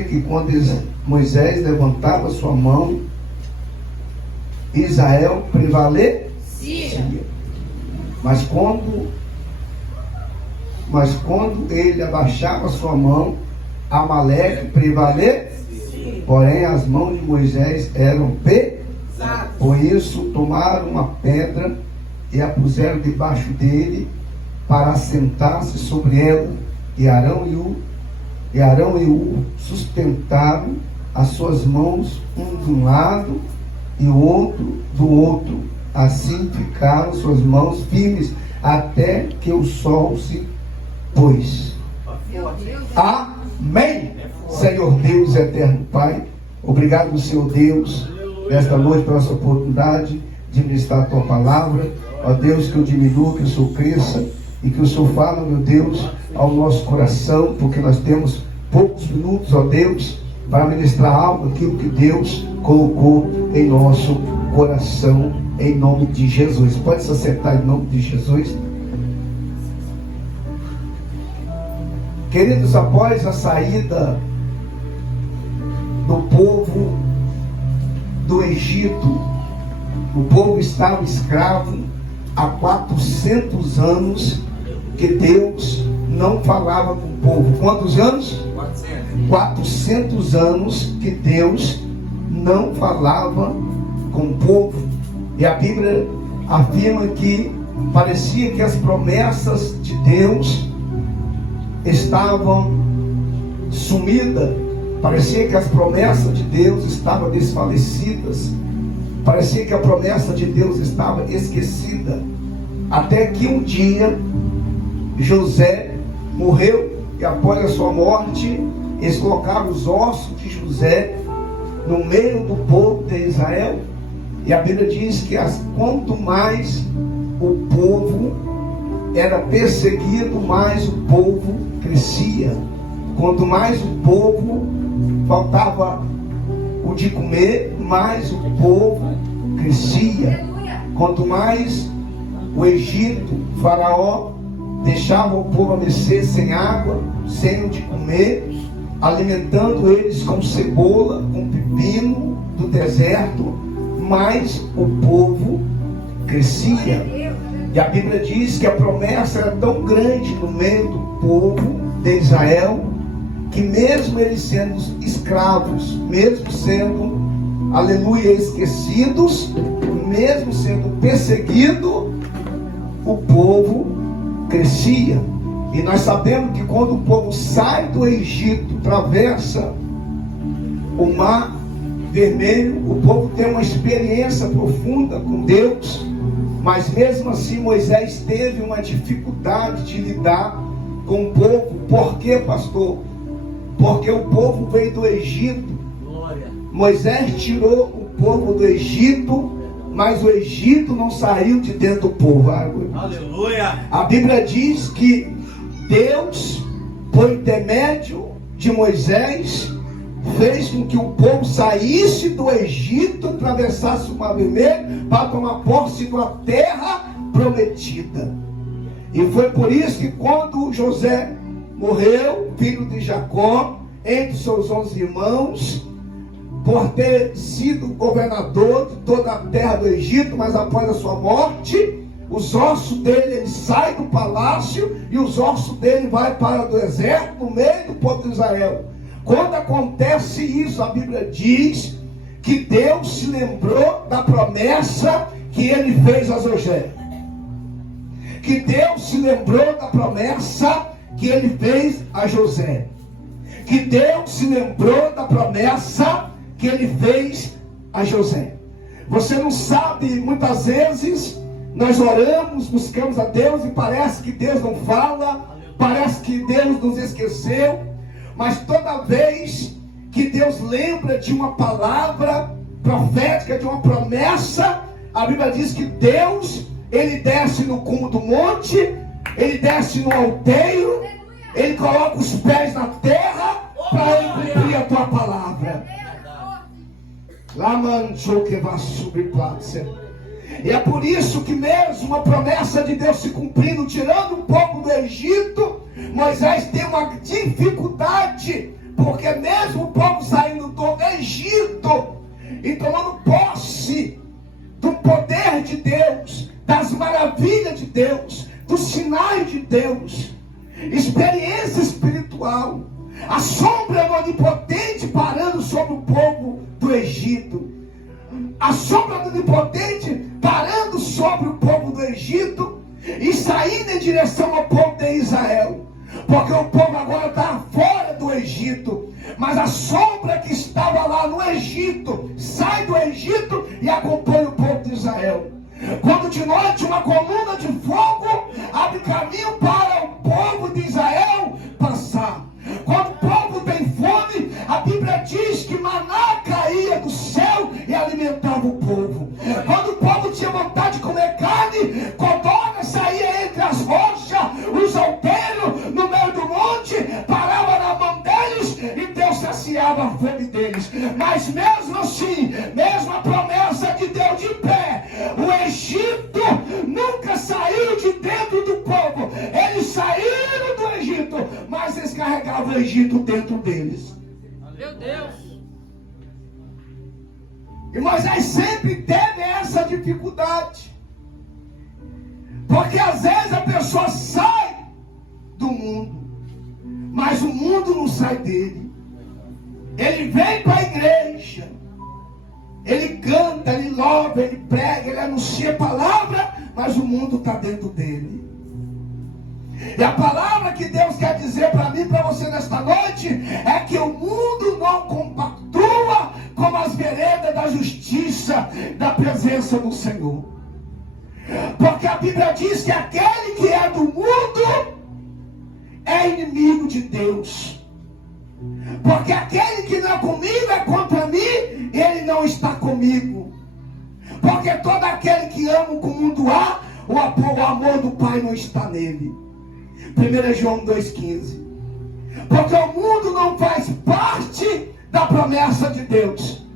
que quando Moisés levantava sua mão, Israel prevalecia. Mas quando ele abaixava sua mão, Amaleque prevalecia. Porém, as mãos de Moisés eram pesadas. Por isso, tomaram uma pedra e a puseram debaixo dele para assentar-se sobre ela. E Arão e o sustentaram as suas mãos, um de um lado e o outro do outro. Assim ficaram suas mãos firmes até que o sol se pôs. Amém. Senhor Deus eterno Pai, obrigado, Senhor Deus, nesta noite pela sua oportunidade de ministrar a tua palavra. Ó Deus, que eu diminua, que o Senhor cresça e que o Senhor fala, meu Deus, ao nosso coração, porque nós temos poucos minutos, ó Deus, para ministrar algo, aquilo que Deus colocou em nosso coração, em nome de Jesus. Pode se acertar em nome de Jesus. Queridos, após a saída do povo do Egito, o povo estava escravo há 400 anos que Deus não falava com o povo. Quantos anos? 400 anos que Deus não falava com o povo. E a Bíblia afirma que parecia que as promessas de Deus estavam sumidas. Parecia que as promessas de Deus estavam desfalecidas. Parecia que a promessa de Deus estava esquecida. Até que um dia José morreu, e após a sua morte eles colocaram os ossos de José no meio do povo de Israel. E a Bíblia diz que quanto mais o povo era perseguido, mais o povo crescia. Quanto mais o povo faltava o de comer, mais o povo crescia. Quanto mais o Egito, o faraó, deixava o povo a mercê sem água, sem o de comer, alimentando eles com cebola, com pepino do deserto, mais o povo crescia. E a Bíblia diz que a promessa era tão grande no meio do povo de Israel, que mesmo eles sendo escravos, mesmo sendo, aleluia, esquecidos, mesmo sendo perseguido, o povo crescia. E nós sabemos que quando o povo sai do Egito, atravessa o mar vermelho, o povo tem uma experiência profunda com Deus. Mas mesmo assim Moisés teve uma dificuldade de lidar com o povo. Por quê, pastor? Porque o povo veio do Egito. Moisés tirou o povo do Egito, mas o Egito não saiu de dentro do povo. Aleluia! A Bíblia diz que Deus, por intermédio de Moisés, fez com que o povo saísse do Egito, atravessasse o Mar Vermelho para tomar posse de uma terra prometida. E foi por isso que quando José morreu, filho de Jacó, entre seus 11 irmãos, por ter sido governador de toda a terra do Egito, mas após a sua morte, os ossos dele, ele sai do palácio e os ossos dele vai para o deserto, no meio do povo de Israel. Quando acontece isso, a Bíblia diz que Deus se lembrou da promessa que ele fez a José. Que Deus se lembrou da promessa que ele fez a José. Que Deus se lembrou da promessa que ele fez a José. Você não sabe, muitas vezes nós oramos, buscamos a Deus e parece que Deus não fala, parece que Deus nos esqueceu. Mas toda vez que Deus lembra de uma palavra profética, de uma promessa, a Bíblia diz que Deus, ele desce no cume do monte, ele desce no alteiro, ele coloca os pés na terra para ele cumprir a tua palavra. Lá manchou que vai subir plácia. E é por isso que mesmo a promessa de Deus se cumprindo, tirando um pouco do Egito, Moisés tem uma dificuldade Porque mesmo o povo saindo do Egito e tomando posse do poder de Deus, das maravilhas de Deus, dos sinais de Deus, experiência espiritual, a sombra do Onipotente parando sobre o povo do Egito, a sombra do Onipotente parando sobre o povo do Egito e saindo em direção ao povo de Israel, porque o povo agora está fora do Egito, mas a sombra que estava lá no Egito sai do Egito e acompanha o povo de Israel. Quando de noite uma coluna de fogo abre caminho para o povo de Israel passar. Quando o povo tem fome, a Bíblia diz que maná caía do céu e alimentava o povo. Quando o povo tinha vontade de comer carne, codorna saía entre as rochas, os alteiros no meio do monte, parava na mão deles e Deus saciava a fome deles. Mas mesmo assim, mesmo a promessa de Deus de pé, o Egito nunca saiu de dentro do povo. Eles saíram do Egito, mas eles carregavam o Egito dentro deles. Meu Deus! E Moisés sempre teve essa dificuldade, porque às vezes a pessoa sai do mundo, mas o mundo não sai dele. Ele vem para a igreja, ele canta, ele louva, ele prega, ele anuncia a palavra, mas o mundo está dentro dele. E a palavra que Deus quer dizer para mim e para você nesta noite é que o mundo não compactua com as veredas da justiça, da presença do Senhor. Porque a Bíblia diz que aquele que é do mundo é inimigo de Deus. Porque aquele que não é comigo é contra mim, ele não está comigo. Porque todo aquele que ama o que o mundo há, o amor do Pai não está nele. 1 João 2,15. Porque o mundo não faz parte da promessa de Deus,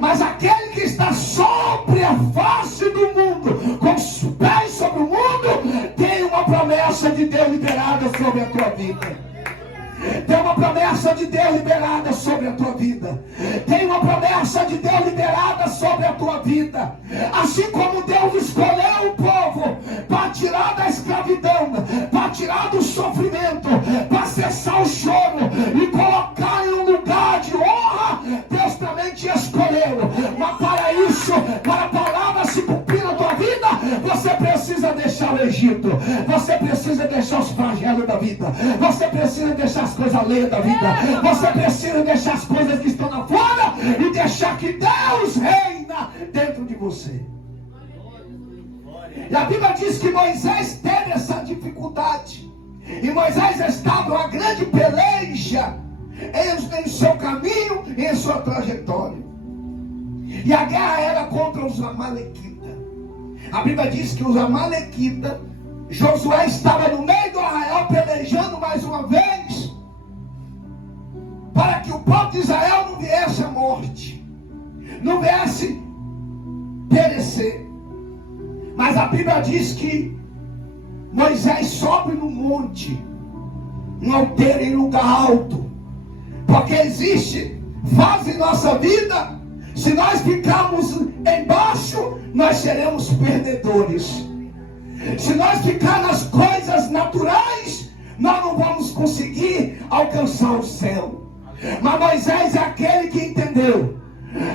mas aquele que está sobre a face do mundo, com os pés sobre o mundo, tem uma promessa de Deus liberada sobre a tua vida. Tem uma promessa de Deus liberada sobre a tua vida. Tem uma promessa de Deus liberada sobre a tua vida. Assim como Deus escolheu o povo para tirar da escravidão, para tirar do sofrimento, para cessar o choro e colocar em um lugar de honra, Deus também te escolheu. Mas para isso, para a palavra se cumprir na tua vida, você precisa deixar o Egito. Você precisa deixar os flagelos da vida. Você precisa deixar as coisas alheias da vida. Você precisa deixar as coisas que estão lá fora e deixar que Deus reina dentro de você. E a Bíblia diz que Moisés teve essa dificuldade. E Moisés estava uma grande peleja em seu caminho e em sua trajetória. E a guerra era contra os amalequitas. A Bíblia diz que os amalequitas, Josué estava no meio do arraial pelejando mais uma vez, para que o povo de Israel não viesse à morte, não viesse perecer. Mas a Bíblia diz que Moisés sobe no monte, no alteiro, em lugar alto, porque existe fase em nossa vida, se nós ficarmos embaixo, nós seremos perdedores. Se nós ficarmos nas coisas naturais, nós não vamos conseguir alcançar o céu. Mas Moisés é aquele que entendeu,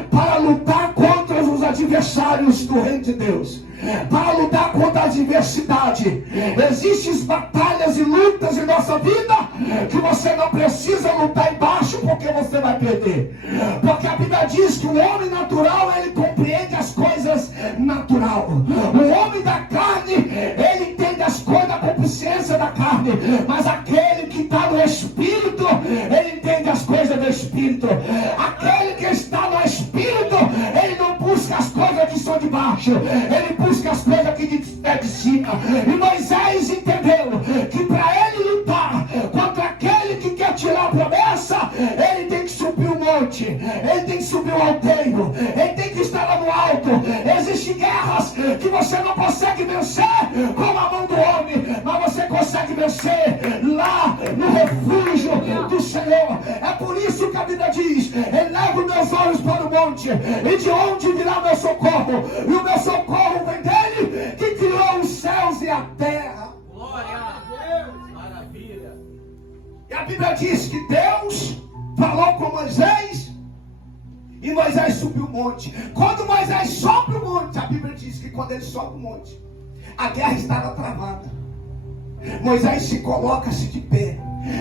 para lutar contra os adversários do reino de Deus, para lutar contra a adversidade, existem batalhas e lutas em nossa vida que você não precisa lutar embaixo, porque você vai perder. Porque a Bíblia diz que o homem natural, ele compreende as coisas natural. O homem da carne, ele entende as coisas da consciência da carne, mas aquele que está no Espírito, ele entende as coisas do Espírito. Aquele que está no Espírito, ele não busca as coisas que são de baixo, ele busca as coisas que é de cima. E Moisés entendeu que para ele lutar contra aquele que quer tirar a promessa, ele tem que subir o monte, ele tem que subir o alteiro, ele tem que estar lá no alto. Existem guerras que você não consegue vencer com a mão do homem, mas você consegue consegue vencer lá no refúgio do Senhor. É por isso que a Bíblia diz: elevo meus olhos para o monte, e de onde virá meu socorro? E o meu socorro vem dele, que criou os céus e a terra. Glória a Deus, maravilha. E a Bíblia diz que Deus falou com Moisés, e Moisés subiu o monte. Quando Moisés sobe o monte, a Bíblia diz que quando ele sobe o monte, a guerra estava travada. Moisés se coloca-se de pé,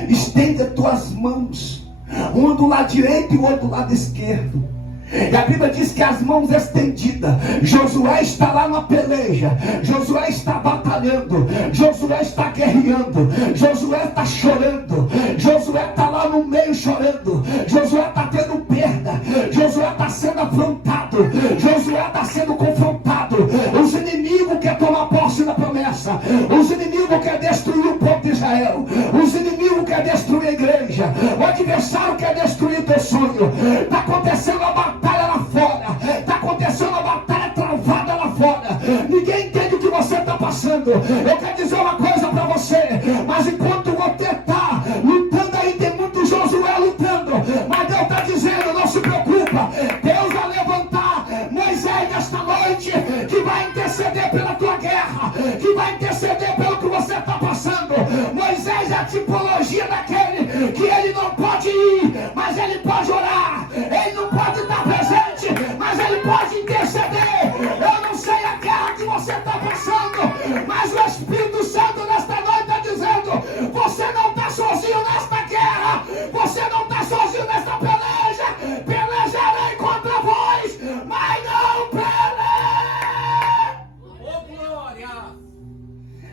estende as tuas mãos, um do lado direito e o outro do lado esquerdo. E a Bíblia diz que as mãos estendidas, Josué está lá na peleja, Josué está batalhando, Josué está guerreando, Josué está chorando, Josué está lá no meio chorando, Josué está tendo perda, Josué está sendo afrontado, Josué está sendo confrontado. Os inimigos querem tomar posse da promessa, os inimigos querem destruir o povo de Israel, os inimigos querem destruir a igreja, o adversário quer destruir teu sonho. Está acontecendo a batalha lá fora, está acontecendo uma batalha travada lá fora. Ninguém entende o que você está passando. Eu quero dizer uma coisa para você: mas enquanto você está lutando aí, tem muito Josué lutando, mas Deus está dizendo: não se preocupa, Deus vai levantar Moisés nesta noite, que vai interceder pela tua guerra, que vai interceder pelo que você está passando. Moisés é a tipologia daquele que ele não pode ir, mas ele pode orar. Ele não pode estar presente, mas ele pode interceder. Eu não sei a guerra que você está passando, mas o Espírito Santo nesta noite está dizendo: você não está sozinho nesta guerra, você não está sozinho nesta peleja. Pelejarei contra vós, mas não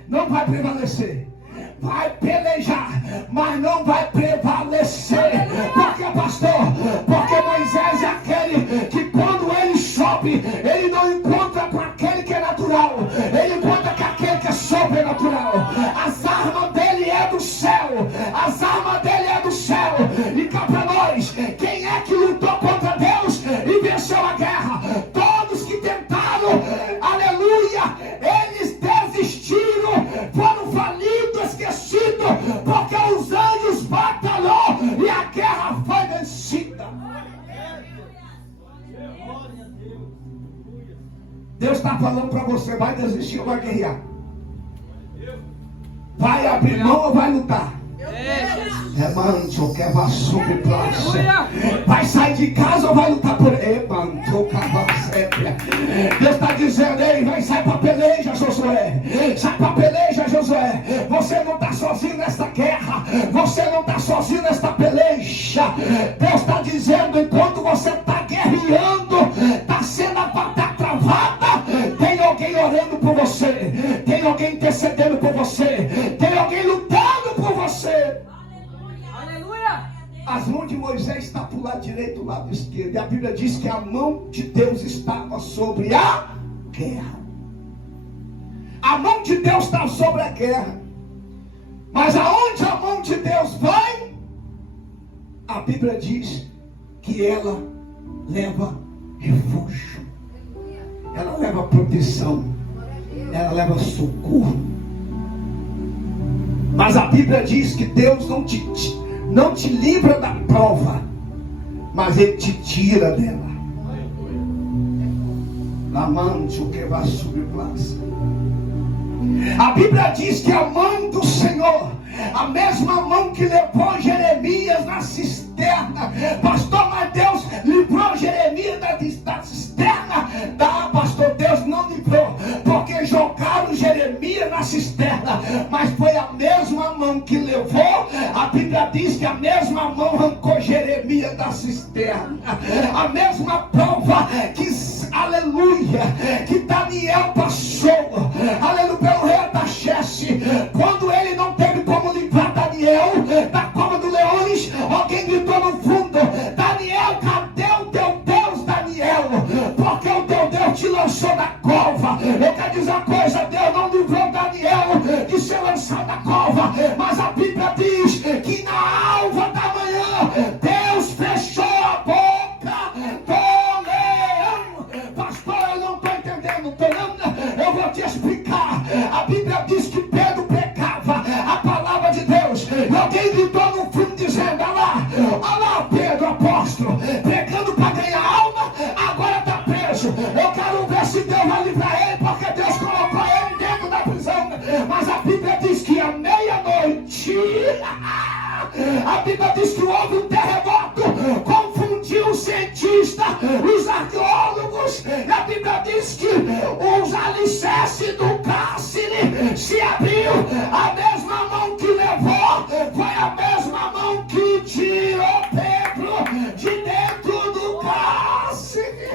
não vai prevalecer. Vai pelejar, mas não vai prevalecer. Por que, pastor? Porque Moisés é aquele que quando ele sobe, ele não encontra com aquele que é natural, ele encontra com aquele que é sobrenatural. As armas dele é do céu, as armas dele é do céu. E cá para nós, quem é que lutou contra Deus e venceu a guerra? Todos que tentaram, aleluia, eles desistiram, foram falidos, esquecidos, porque os anjos batalhou e a guerra foi vencida. Deus está falando para você: vai desistir ou vai guerrear? Vai abrir mão ou vai lutar? Vai sair de casa ou vai lutar por ele? Deus está dizendo: ei, vai sair para a peleja, Josué. Sai para a peleja, Josué. Você não está sozinho nesta guerra, você não está sozinho nesta peleja. Deus está dizendo: enquanto você está guerreando, está sendo a batalha travada, tem alguém orando por você, tem alguém intercedendo por você, tem alguém lutando por você. As mãos de Moisés estavam para o lado direito e o lado esquerdo. E a Bíblia diz que a mão de Deus estava sobre a guerra. A mão de Deus estava sobre a guerra. Mas aonde a mão de Deus vai, a Bíblia diz que ela leva refúgio, ela leva proteção, ela leva socorro. Mas a Bíblia diz que Deus não te livra da prova, mas Ele te tira dela. Na mão de o que vai subir place. A Bíblia diz que a mão do Senhor, a mesma mão que levou Jeremias na cisterna, pastor, mas Deus livrou Jeremias da cisterna? Pastor, Deus não livrou, porque jogaram Jeremias na cisterna, mas foi a mesma mão que levou. A Bíblia diz que a mesma mão arrancou Jeremias da cisterna. A mesma prova que, aleluia, que Daniel passou, aleluia, pelo rei Artaxerxes, quando ele não teve como livrar Daniel da cova dos leões, alguém gritou no fundo: Daniel, cadê o teu Deus, Daniel? Porque o teu Deus te lançou da cova. Eu quero dizer uma coisa: Deus não livrou Daniel de ser lançado da cova, mas a Bíblia diz que na alva da manhã Deus fechou a boca do leão. Pastor, eu não estou entendendo, pregando para ganhar alma, agora está preso. Eu quero ver se Deus vai livrar ele, porque Deus colocou ele dentro da prisão. Mas a Bíblia diz que à meia-noite, a Bíblia diz que houve um terremoto, confundiu os cientistas, os arqueólogos, e a Bíblia diz que os alicerces do cárcere se abriu. A mesma mão que levou foi a mesma mão que tirou Pedro de dentro do cárcere.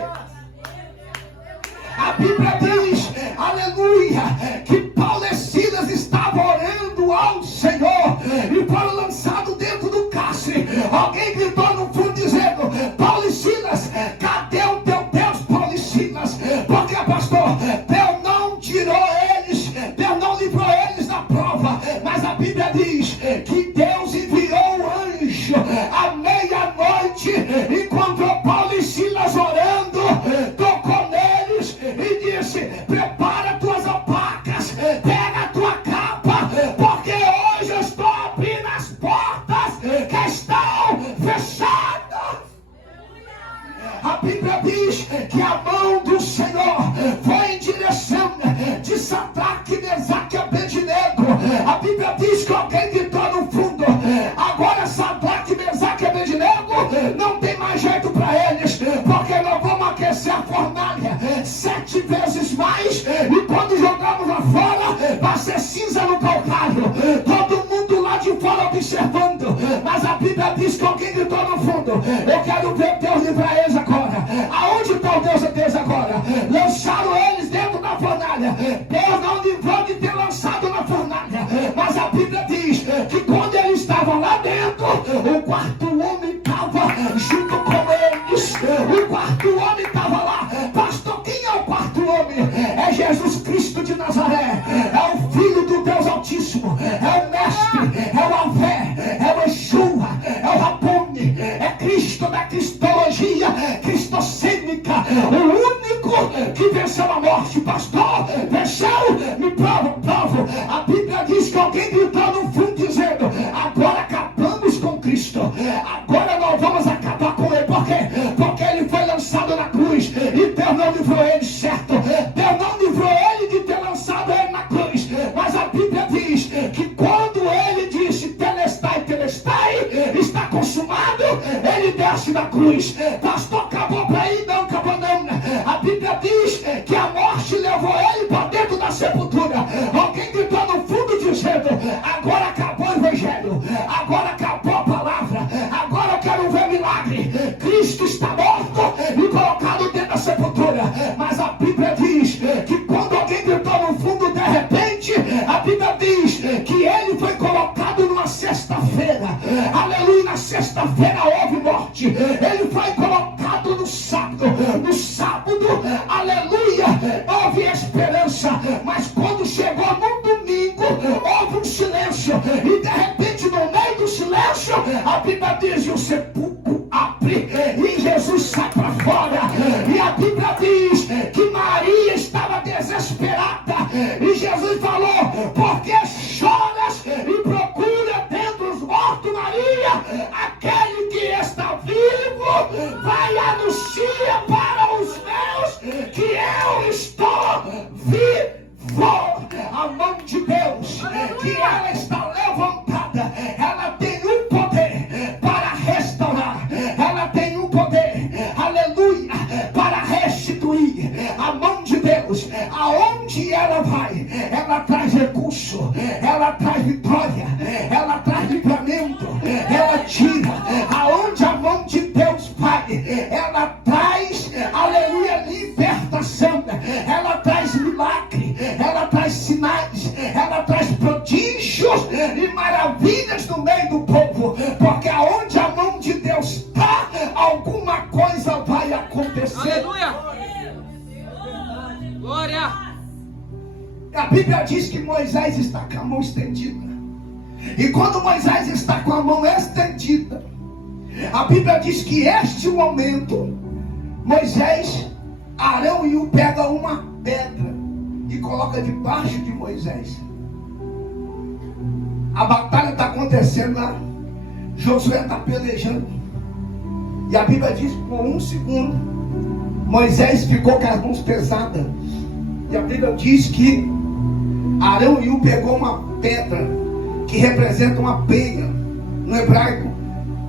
A Bíblia diz, aleluia, que Paulo e Silas estavam orando ao Senhor e foram lançados dentro do cárcere. Alguém gritou no fundo dizendo: Paulo e Silas, cadê o teu Deus, Paulo e Silas? Porque, pastor, Deus não tirou eles, Deus não livrou eles da prova. Mas a Bíblia diz que Deus enviou um anjo à meia-noite, encontrou Paulo e Silas orando, tocou neles e disse: prepara tuas alpacas, pega a tua capa, porque hoje eu estou abrindo as portas que estão fechadas. A Bíblia diz que a mão do Senhor foi em direção de Sadraque, Mesaque e Abednego. A Bíblia diz que alguém gritou no fundo: agora Sadraque, Mesaque e Abednego não tem mais jeito para eles, porque nós vamos aquecer a fornalha 7 vezes mais, e quando jogamos lá fora vai ser cinza no calcário. Todo mundo lá de fora observando, mas a Bíblia diz que alguém gritou no fundo: eu quero ver Deus livrar eles agora. Aonde está o Deus deles agora? Lançaram eles dentro da fornalha. Deus não livrou de ter lançado na fornalha, mas a Bíblia diz que quando eles estavam lá dentro, o quarto homem estava junto com eles. O quarto homem estava lá. Pastor, quem é o quarto homem? É Jesus Cristo de Nazaré, é o Filho do Deus Altíssimo, é o Mestre, é o Alvé, é o Yeshua, é o Rabone, é Cristo da cristologia cristocênica, o único que venceu a morte. Pastor, venceu? Me provo. A Bíblia diz que alguém gritou no fundo dizendo: agora acabamos com Cristo, agora nós vamos acabar com ele. Por quê? Porque ele foi lançado na cruz e Deus não livrou ele, certo? Deus não livrou ele de ter lançado ele na cruz. Mas a Bíblia diz que quando ele disse telestai, está consumado, ele desce da cruz. Pastor, acabou para aí? Não, acabou não. A Bíblia diz que a morte levou ele para dentro da sepultura. Alguém gritou no fundo dizendo: agora acabou o evangelho, agora acabou a palavra, agora eu quero ver milagre. Cristo está morto e colocado dentro da sepultura. Mas a Bíblia diz que quando alguém gritou no fundo, de repente, a Bíblia diz que ele foi colocado numa sexta-feira. Aleluia, na sexta-feira houve morte. Ele foi colocado no sábado. No sábado, aleluia, houve esperança. Mas quando chegou no domingo, houve um silêncio. E de repente, no meio do silêncio, a Bíblia diz: o sepulcro abre e Jesus sai para fora. E a Bíblia diz que Maria estava desesperada. E Jesus falou: por que choras e procura dentre os mortos, Maria? Aquele que está vivo vai anunciar para os meus que eu estou vivo. A mão de Deus, que ela está levantada, ela tem um poder para restaurar, ela tem um poder, aleluia, para restituir. A mão de Deus, aonde ela vai, ela traz recurso, ela traz vitória, ela traz livramento, ela tira. Aonde a mão de Deus vai, ela traz, aleluia, libertação, ela traz milagre, ela traz sinais, ela traz prodígios e maravilhas no meio do povo, porque aonde a mão de Deus está, alguma coisa vai acontecer. Aleluia! Glória! A Bíblia diz que Moisés está com a mão estendida. E quando Moisés está com a mão estendida, a Bíblia diz que este momento, Moisés, Arão e o pega uma pedra e coloca debaixo de Moisés. A batalha está acontecendo lá. Josué está pelejando. E a Bíblia diz que por um segundo Moisés ficou com as mãos pesadas. E a Bíblia diz que Arão e pegou uma pedra que representa uma penha no hebraico,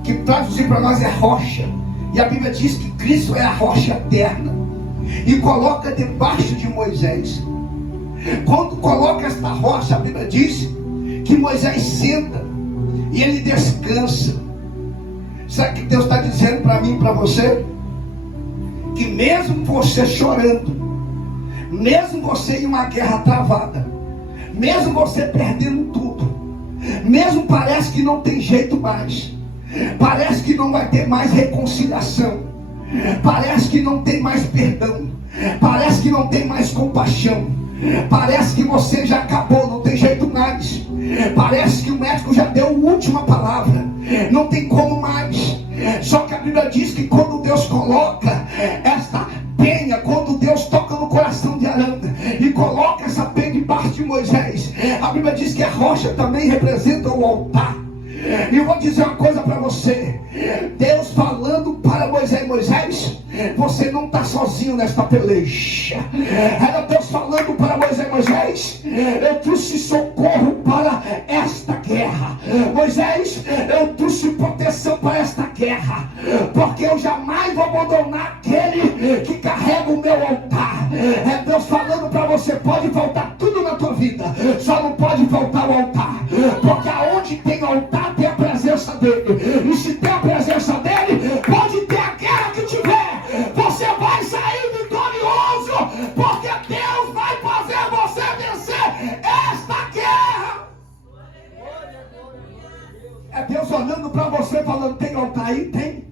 que traduzir para nós é rocha. E a Bíblia diz que Cristo é a rocha eterna, e coloca debaixo de Moisés. Quando coloca esta rocha, a Bíblia diz que Moisés senta e ele descansa. Sabe o que Deus está dizendo para mim e para você? Que mesmo você chorando, mesmo você em uma guerra travada, mesmo você perdendo tudo, mesmo parece que não tem jeito mais, parece que não vai ter mais reconciliação, parece que não tem mais perdão, parece que não tem mais compaixão, parece que você já acabou, não tem jeito mais, parece que o médico já deu a última palavra, não tem como mais. Só que a Bíblia diz que quando Deus coloca esta penha, quando Deus toca no coração de Arão e coloca essa penha debaixo de Moisés, a Bíblia diz que a rocha também representa o altar. E eu vou dizer uma coisa para você. Deus falando para Moisés: Moisés, você não está sozinho nesta peleja. Era Deus falando para Moisés: Moisés, eu trouxe socorro para esta guerra. Moisés, eu trouxe proteção para esta guerra, porque eu jamais vou abandonar aquele que carrega o meu altar. É Deus falando para você: pode faltar tudo na tua vida, só não pode faltar o altar, porque aonde tem altar tem a presença dele. E se tem a presença dele, pode ter a guerra que tiver, você vai sair vitorioso, porque Deus vai fazer você vencer esta guerra. É Deus olhando para você falando: tem altar aí? Tem.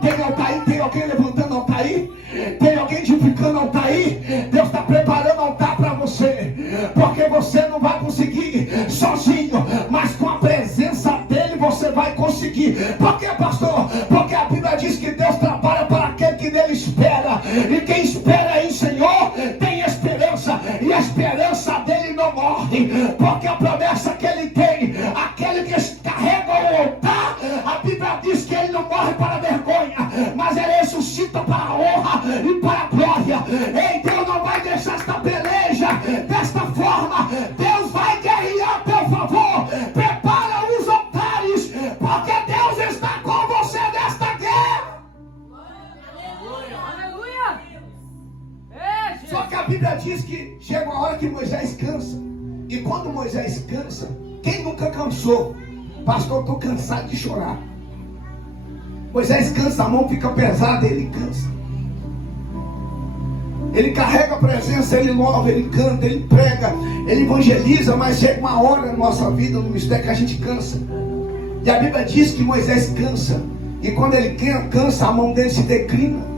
Tem altar aí? Tem alguém levantando altar aí? Tem alguém edificando altar aí? Deus está preparando altar para você, porque você não vai conseguir sozinho, mas com a presença dele você vai conseguir. Por que, pastor? Porque a Bíblia diz que Deus trabalha para aquele que nele espera, e quem espera em Senhor tem esperança, e a esperança dele não morre, porque a promessa que ele tem, aquele que carrega o altar, a Bíblia diz que ele não morre para a vergonha, mas ele ressuscita para a honra e para a glória. Ei, Deus não vai deixar esta peleja desta forma. Deus vai guerrear a teu favor. Prepara os altares, porque Deus está com você nesta guerra. Aleluia! Só que a Bíblia diz que chega uma hora que Moisés cansa. E quando Moisés cansa, quem nunca cansou? Pastor, eu estou cansado de chorar. Moisés cansa, a mão fica pesada, ele cansa. Ele carrega a presença, ele louva, ele canta, ele prega, ele evangeliza, mas chega uma hora na nossa vida, no mistério, que a gente cansa. E a Bíblia diz que Moisés cansa, e quando ele cansa, a mão dele se declina.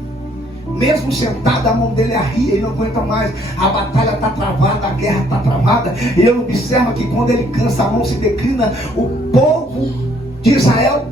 Mesmo sentado, a mão dele arria e não aguenta mais. A batalha está travada, a guerra está travada. E ele observa que quando ele cansa, a mão se declina. O povo de Israel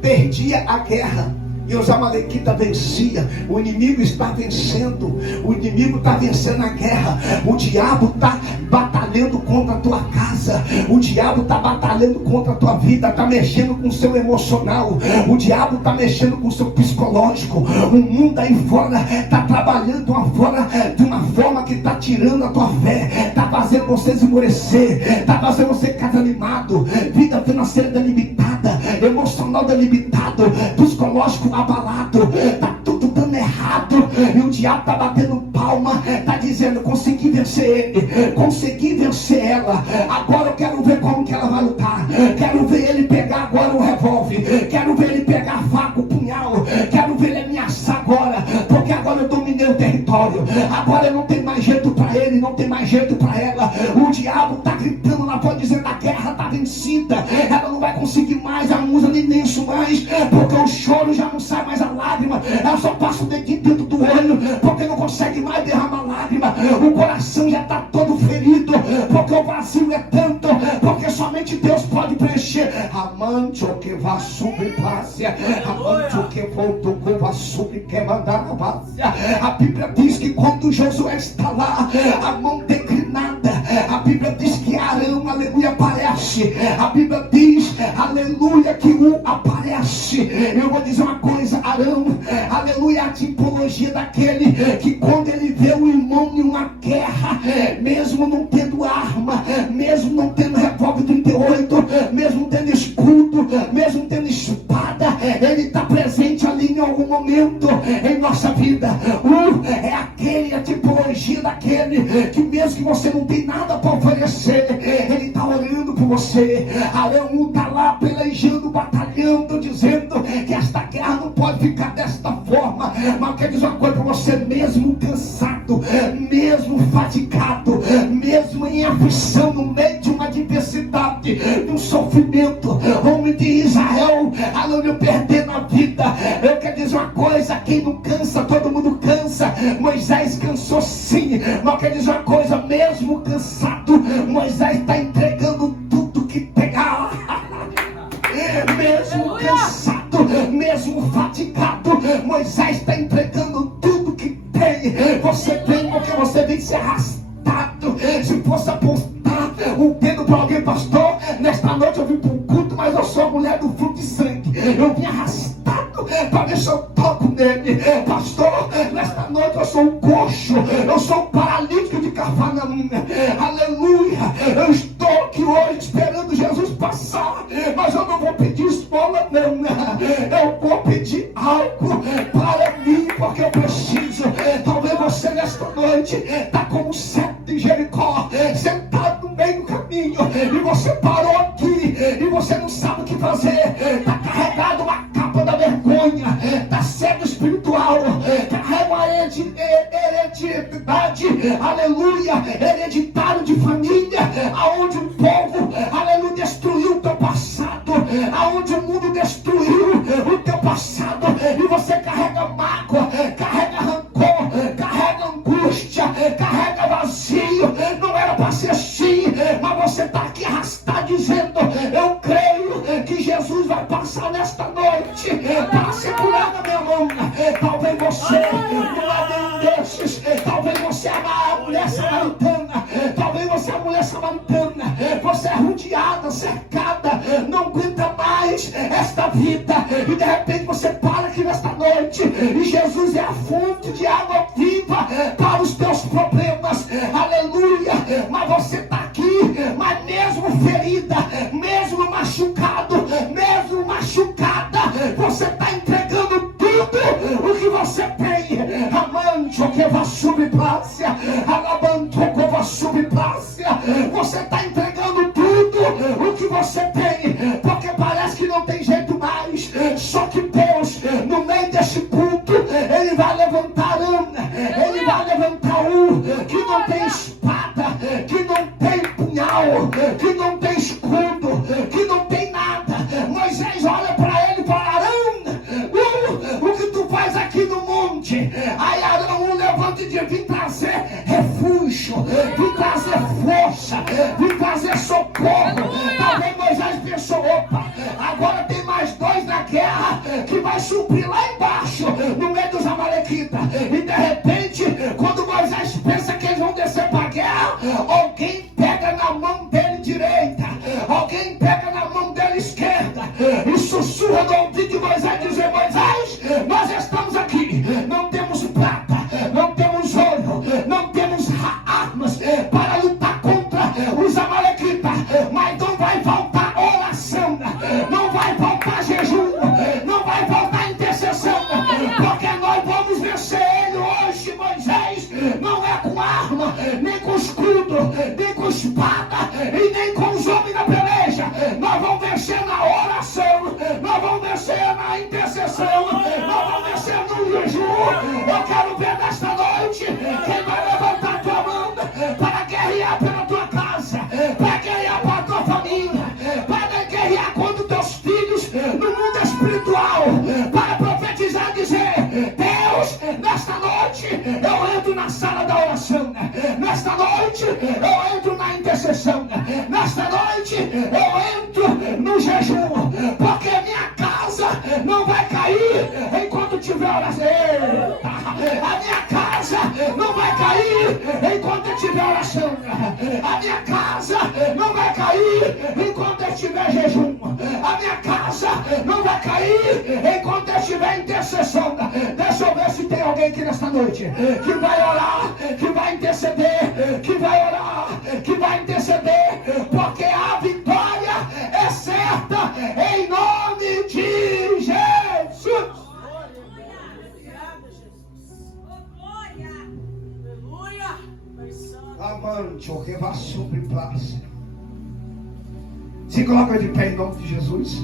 perdia a guerra, e os amalequitas venciam. O inimigo está vencendo. O inimigo está vencendo a guerra. O diabo está batalhando contra a tua casa. O diabo está batalhando contra a tua vida. Está mexendo com o seu emocional. O diabo está mexendo com o seu psicológico. O mundo aí fora está trabalhando de uma forma que está tirando a tua fé. Está fazendo você esmorecer. Está fazendo você ficar desanimado. Vida financeira delimitada, emocional delimitado, psicológico abalado, tá tudo dando errado, e o diabo tá batendo palma, tá dizendo: consegui vencer ele, consegui vencer ela, agora eu quero ver como que ela vai lutar, quero ver ele pegar agora o revólver, quero ver ele pegar a faca, o punhal, quero ver ele ameaçar agora, porque agora eu dominei o território, agora não tem mais jeito para ele, não tem mais jeito para ela. O diabo tá gritando na voz dizendo: a guerra tá vencida, ela não vai conseguir mais, ela não usa nem lenço mais, porque o choro já não sai mais a lágrima, ela só passa o dedinho dentro do olho, porque não consegue mais derramar lágrima, o coração já está todo ferido, porque o vazio é tanto, porque somente Deus pode preencher. Amante o que vai subir plácia, amante o que voltou com vai subir que mandar na base. A Bíblia diz que quando Josué está lá, a mão declinada, a Bíblia diz que Arão, aleluia, aparece. A Bíblia diz, aleluia, que aparece. Eu vou dizer uma coisa: Arão, aleluia, a tipologia daquele que quando ele vê o irmão em uma guerra, mesmo não tendo arma, mesmo não tendo revólver 38, mesmo tendo escudo, mesmo tendo espada, ele está presente ali em algum momento em nossa vida. É aquele, a tipologia daquele que mesmo que você não tem nada para oferecer, ele está orando por você. Arão está lá pelejando, batalhando, dizendo que esta guerra não pode ficar desta forma. Mas eu quero dizer uma coisa para você: mesmo cansado, mesmo fatigado, mesmo em aflição, no meio de uma adversidade, de um sofrimento, homem de Israel, aleluia, perdendo a vida. Eu quero dizer uma coisa: quem não cansa, todo mundo cansa. Moisés cansou sim, mas eu quero dizer uma coisa: mesmo cansado, Moisés está entregando tudo que pegar. Mesmo cansado, mesmo fatigado, Moisés está entregando tudo que tem. Você tem porque você vem se arrastado. Se fosse apontar o dedo para alguém: pastor, nesta noite eu vim para um culto, mas eu sou a mulher do fluxo de sangue, eu vim arrastado para ver se eu toco nele. Pastor, nesta noite eu sou um coxo, eu sou um paralítico de Cafarnaum. Aleluia, eu estou aqui hoje esperando Jesus passar, mas eu não vou pedir esmola não, eu vou pedir algo para mim, porque eu preciso. Talvez você nesta noite está como um cego de Jericó, sentado no meio do caminho, e você parou aqui e você não sabe o que fazer. Está carregado uma capa da vergonha, está cego espiritual, carrega uma heredidade, aleluia, hereditário de família, aonde o povo, aleluia, destruiu o teu passado, aonde o mundo destruiu o teu passado, e você carrega mágoa, carrega rancor, carrega angústia, carrega vazio. Não era para ser assim, mas você está aqui arrastado dizendo: eu creio que Jesus vai passar nesta noite para segurar na minha mão. Talvez você não é nenhum desses, talvez você é a mulher samaritana, talvez você é a mulher samaritana, você é rodeada, cercada, não aguenta mais esta vida, e de repente você para aqui nesta noite, e Jesus é a fonte de água viva para os teus problemas, aleluia. Mas você está aqui, mas mesmo ferida, mesmo machucado, mesmo machucada, você está entregando tudo o que você tem. Amante, o que vai subplácia, alabanto, o que vai subplácia. Você está entregando tudo o que você tem, porque parece que não tem jeito mais. Só que Deus, no meio desse culto, Ele vai levantar Ele vai levantar um que não tem espada, que não tem punhal, que não tem escudo, que não tem nada. Moisés olha para ele e fala: Arão, o que tu faz aqui no monte? Aí Arão levanta e diz: vim trazer refúgio, vim trazer força, vim trazer socorro. Talvez Moisés pensou: opa, agora tem mais dois na guerra que vai suprir lá embaixo, no meio dos amalequitas. E de repente, quando Moisés pensa que eles vão descer para a guerra, alguém pega na mão dele direita, alguém pega na mão dele esquerda, e sussurra no ouvido de Moisés, dizer: Moisés, nós estamos aqui, não temos prata, não temos ouro, não temos armas para lutar contra os amalequitas, mas não vai faltar oração, não vai faltar jejum, não vai faltar intercessão, porque nós vamos vencer ele hoje. Moisés, não é com arma, nem com escudo, nem com espada, e nem com os homens na peleja. Nós vamos vencer na oração, nós vamos vencer na intercessão, nós vamos vencer no jejum. Eu quero ver nesta noite quem vai levantar a tua mão para guerrear pela tua casa, para guerrear para a tua família, para guerrear contra os teus filhos no mundo espiritual, para profetizar, dizer: Deus, nesta noite eu entro na sala da oração, nesta noite eu entro na intercessão, nesta noite eu entro no jejum, porque minha casa não vai cair enquanto tiver oração. A minha casa não vai cair enquanto eu tiver oração, a minha casa não vai cair enquanto eu tiver jejum, a minha casa não vai cair enquanto eu estiver intercessão. Deixa eu ver se tem alguém aqui nesta noite que vai orar, que vai interceder, que vai orar, que vai interceder, porque a vitória é certa em nome de Jesus. Amante, o revassou em paz. Se coloca de pé em nome de Jesus.